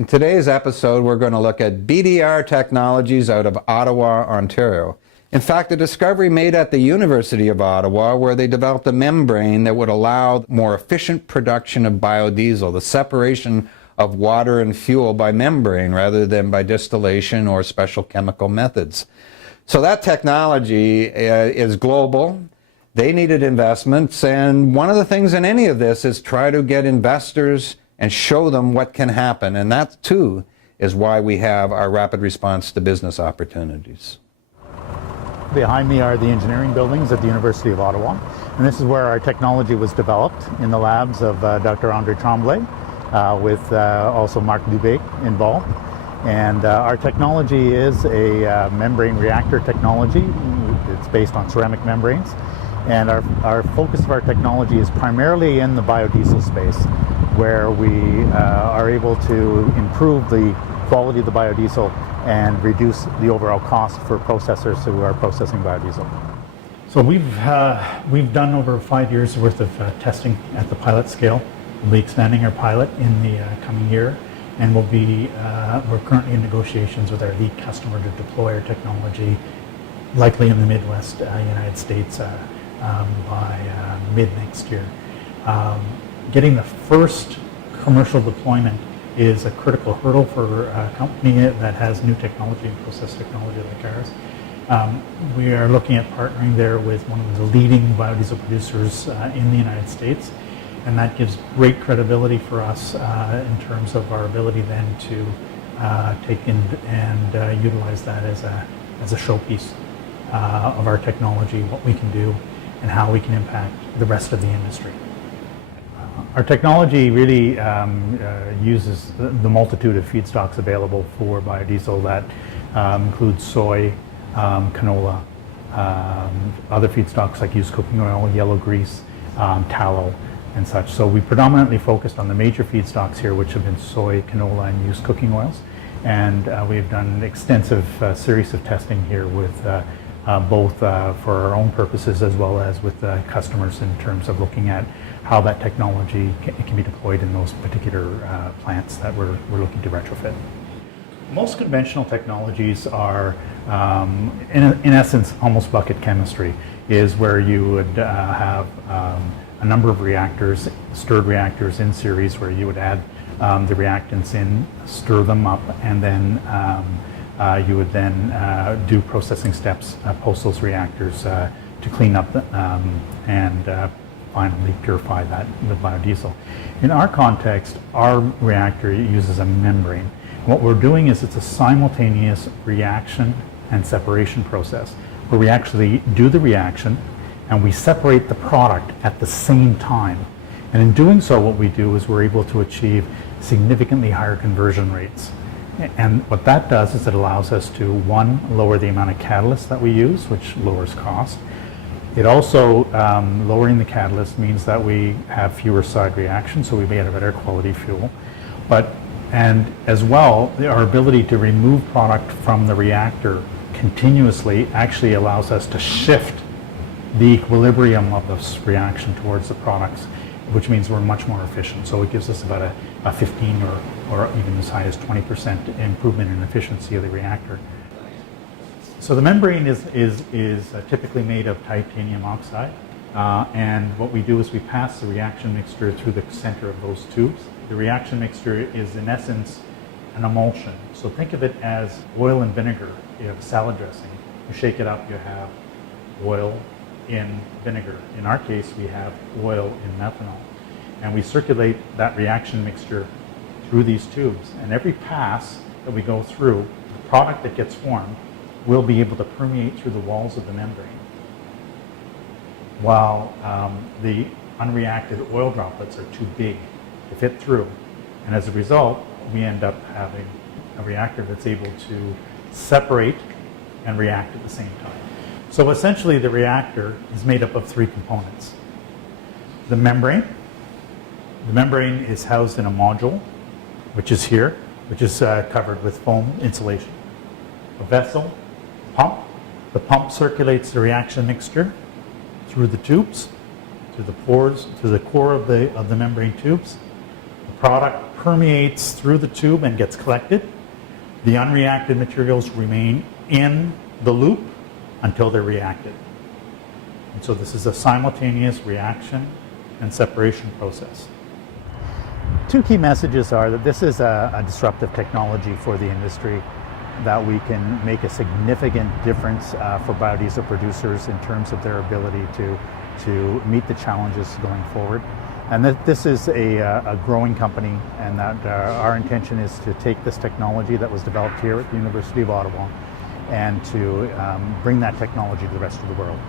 In today's episode, we're going to look at BDR Technologies out of Ottawa, Ontario. In fact, a discovery made at the University of Ottawa where they developed a membrane that would allow more efficient production of biodiesel, the separation of water and fuel by membrane rather than by distillation or special chemical methods. So that technology is global. They needed investments, and one of the things in any of this is try to get investors and show them what can happen. And that, too, is why we have our rapid response to business opportunities. Behind me are the engineering buildings at the University of Ottawa. And this is where our technology was developed in the labs of Dr. Andre Tremblay, with also Marc Dubé involved. And our technology is a membrane reactor technology. It's based on ceramic membranes. And our focus of our technology is primarily in the biodiesel space, where we are able to improve the quality of the biodiesel and reduce the overall cost for processors who are processing biodiesel. So we've done over 5 years worth of testing at the pilot scale. We'll be expanding our pilot in the coming year, and we're currently in negotiations with our lead customer to deploy our technology, likely in the Midwest United States by mid next year. Getting the first commercial deployment is a critical hurdle for a company that has new technology and process technology like ours. We are looking at partnering there with one of the leading biodiesel producers in the United States, and that gives great credibility for us in terms of our ability then to take in and utilize that as a showpiece of our technology, what we can do, and how we can impact the rest of the industry. Our technology really uses the multitude of feedstocks available for biodiesel that includes soy, canola, other feedstocks like used cooking oil, yellow grease, tallow, and such. So we predominantly focused on the major feedstocks here, which have been soy, canola, and used cooking oils. And we've done an extensive series of testing here with both for our own purposes as well as with customers in terms of looking at how that technology can be deployed in those particular plants that we're looking to retrofit. Most conventional technologies are, in essence, almost bucket chemistry, is where you would have a number of reactors, stirred reactors in series, where you would add the reactants in, stir them up, and then you would then do processing steps post those reactors to clean up and finally purify the biodiesel. In our context, our reactor uses a membrane. What we're doing is it's a simultaneous reaction and separation process, where we actually do the reaction and we separate the product at the same time. And in doing so, what we do is we're able to achieve significantly higher conversion rates. And what that does is it allows us to, one, lower the amount of catalyst that we use, which lowers cost. It also, lowering the catalyst means that we have fewer side reactions, so we get a better quality fuel. And as well, our ability to remove product from the reactor continuously actually allows us to shift the equilibrium of this reaction towards the products, which means we're much more efficient. So it gives us about a 15 or even as high as 20% improvement in efficiency of the reactor. So the membrane is typically made of titanium oxide, and what we do is we pass the reaction mixture through the center of those tubes. The reaction mixture is in essence an emulsion. So think of it as oil and vinegar. You have a salad dressing. You shake it up, you have oil in vinegar. In our case, we have oil in methanol. And we circulate that reaction mixture through these tubes. And every pass that we go through, the product that gets formed will be able to permeate through the walls of the membrane, while the unreacted oil droplets are too big to fit through. And as a result, we end up having a reactor that's able to separate and react at the same time. So essentially, the reactor is made up of three components. The membrane. The membrane is housed in a module, which is here, which is covered with foam insulation. A vessel, pump. The pump circulates the reaction mixture through the tubes, through the pores, through the core of the membrane tubes. The product permeates through the tube and gets collected. The unreacted materials remain in the loop until they're reacted. And so this is a simultaneous reaction and separation process. Two key messages are that this is a disruptive technology for the industry, that we can make a significant difference for biodiesel producers in terms of their ability to meet the challenges going forward. And that this is a growing company, and that our intention is to take this technology that was developed here at the University of Ottawa and to bring that technology to the rest of the world.